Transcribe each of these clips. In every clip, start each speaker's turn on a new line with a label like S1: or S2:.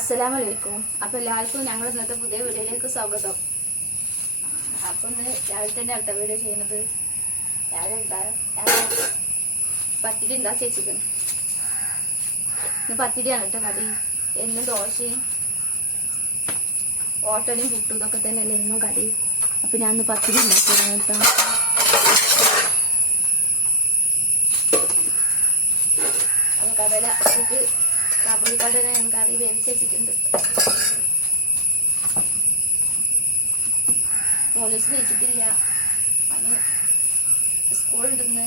S1: അസ്സലാമലൈക്കും. അപ്പൊ എല്ലാവർക്കും ഞങ്ങൾ ഇന്നത്തെ പുതിയ വീഡിയോയിലേക്ക് സ്വാഗതം. അപ്പൊ ഇന്ന് രാവിലെ തന്നെ അടുത്ത വീഡിയോ ചെയ്യുന്നത്. പത്തിരി എന്താ ചേച്ചിക്കണം ഇന്ന് പത്തിരിയാണ് കേട്ടോ കടി എന്നും ദോശയും ഓട്ടലും പുട്ടും ഇതൊക്കെ തന്നെയല്ലേ എന്നും കടി അപ്പൊ ഞാൻ ഇന്ന് പത്തിരി ഉണ്ടാക്കിയതാണ് കേട്ടോ. കടല ഇട്ടിട്ട് കബളി കടല ഞാൻ കറി വേവിച്ച് വെച്ചിട്ടുണ്ട് പോലീസ് വെച്ചിട്ടില്ല അവന് സ്കൂളുണ്ടെന്ന്.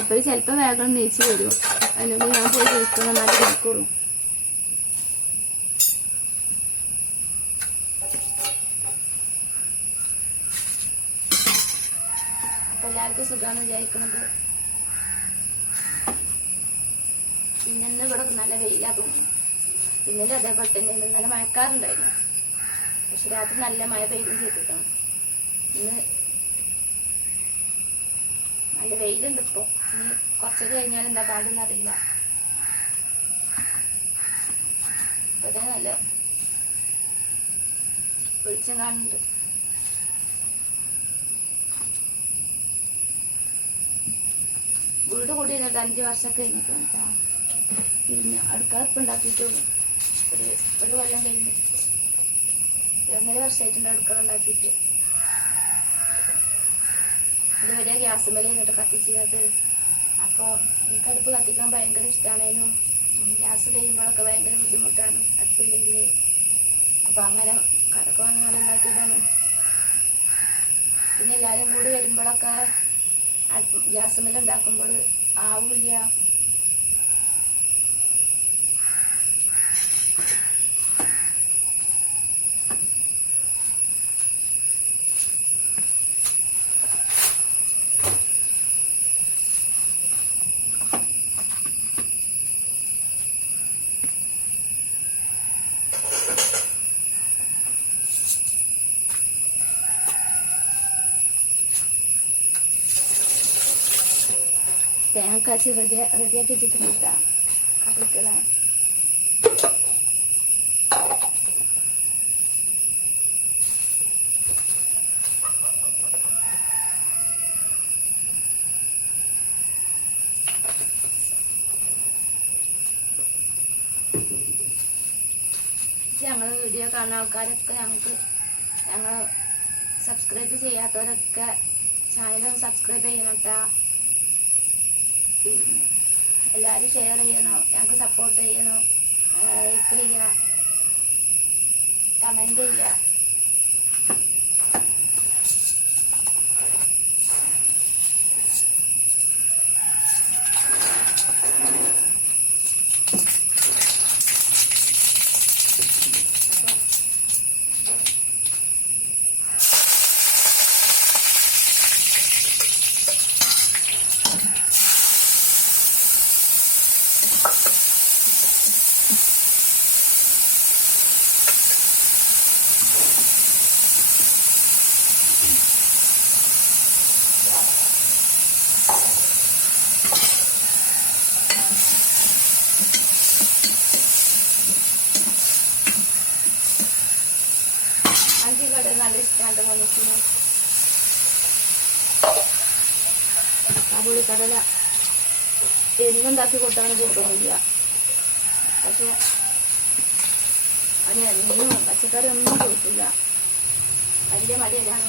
S1: ഇപ്പൊ ചിലപ്പോ വേഗം നീച്ച് വരും. അല്ലെങ്കിൽ ഞാൻ പോയി കഴിക്കുന്ന മാറ്റി കഴിക്കുള്ളൂ എല്ലാവർക്കും സുഖമാണ് വിചാരിക്കുന്നത് പിന്നെ ഇവിടെ നല്ല വെയിലാ തോന്നുന്നു. ഇന്നലെ അതേപോലെ തന്നെ ഇന്നലെ മഴക്കാറുണ്ടായിരുന്നു. പക്ഷെ രാത്രി നല്ല മഴ പെയ്തും ചെയ്തിട്ടാണ് ഇന്ന് നല്ല വെയിലുണ്ട് ഇപ്പൊ. ഇനി കുറച്ചൊക്കെ കഴിഞ്ഞാൽ എന്താ പാടെന്ന് അറിയില്ല. ഇപ്പൊ നല്ല വെളിച്ചം കാണുന്നുണ്ട്. വീട് കൂടി ഇരുന്നിട്ട് അഞ്ച് വർഷമൊക്കെ കഴിഞ്ഞിട്ടുണ്ട് കേട്ടോ പിന്നെ അടുക്കളപ്പ് ഉണ്ടാക്കിയിട്ട് ഒരു ഒരു കൊല്ലം കഴിഞ്ഞ്. ഒന്നര വർഷമായിട്ടുണ്ട് അടുക്കള ഉണ്ടാക്കിയിട്ട്. ഇതുവരെ ഗ്യാസ് മേലെ ഇന്നിട്ട് കത്തിച്ചത് അപ്പോൾ എനിക്ക് അടുപ്പ് കത്തിക്കാൻ ഭയങ്കര ഇഷ്ടമാണേനു ഗ്യാസ് കഴിയുമ്പോഴൊക്കെ ഭയങ്കര ബുദ്ധിമുട്ടാണ്. അടുപ്പില്ലെങ്കിൽ അപ്പോൾ അങ്ങനെ കടക്ക് വാങ്ങാൻ ഉണ്ടാക്കിയതാണ്. പിന്നെ എല്ലാവരും കൂടി വരുമ്പോഴൊക്കെ ഗ്യാസ് മേലെ ഉണ്ടാക്കുമ്പോൾ ആവില്ല. തേങ്ങ കാച്ചി റെഡി റെഡിയാക്കി വെച്ചിട്ടുണ്ട് കറിക്കുള്ള ഞങ്ങൾ വീഡിയോ കാണുന്ന ആൾക്കാരൊക്കെ ഞങ്ങൾക്ക് ഞങ്ങൾ സബ്സ്ക്രൈബ് ചെയ്യാത്തവരൊക്കെ ചാനൽ സബ്സ്ക്രൈബ് ചെയ്യണം കേട്ടോ പിന്നെ എല്ലാവരും ഷെയർ ചെയ്യണം ഞങ്ങൾക്ക് സപ്പോർട്ട് ചെയ്യണം. ലൈക്ക് ചെയ്യുക കമന്റ് ചെയ്യുക അഞ്ച് കട നല്ല ആ പുളിക്കടല എന്നുണ്ടാക്കി കൊടുത്താണ് കൊടുക്കുന്നില്ല. പക്ഷെ അത് എന്നും പച്ചക്കറി ഒന്നും കൊടുക്കില്ല. വലിയ മടിയല്ലാണ്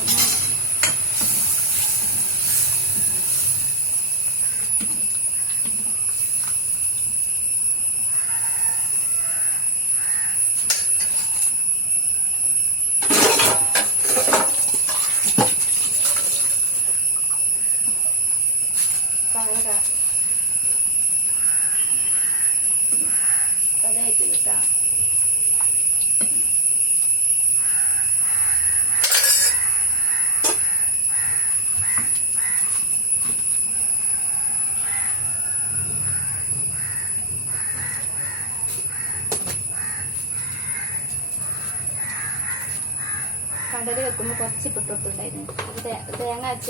S1: കടല കടയായിട്ട് കിട്ടാം വെക്കുമ്പോൾ കുറച്ച് തേ- തേങ്ങ അരച്ച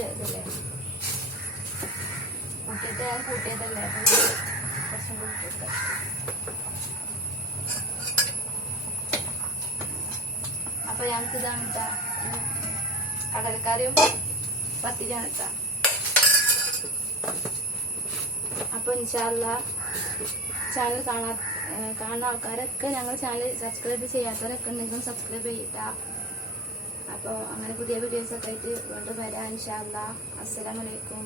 S1: മറ്റേത് ഞാൻ കൂട്ടിയതല്ലേ? കുറച്ചും കൂടി. അപ്പൊ ഞങ്ങൾക്ക് ഇതാണ് കടലക്കറിയും പത്തിരിയാണ് അപ്പൊ ഇൻഷാല്ല ചാനൽ കാണാ കാണുന്ന ആൾക്കാരൊക്കെ ഞങ്ങൾ ചാനൽ സബ്സ്ക്രൈബ് ചെയ്യാത്തവരൊക്കെ ഉണ്ടെങ്കിലും സബ്സ്ക്രൈബ് ചെയ്യട്ടാ. അപ്പോൾ അങ്ങനെ പുതിയ വീഡിയോസ് ഒക്കെ ആയിട്ട് വീണ്ടും വരാം ഇൻഷാല്ല അസ്സലാമലൈക്കും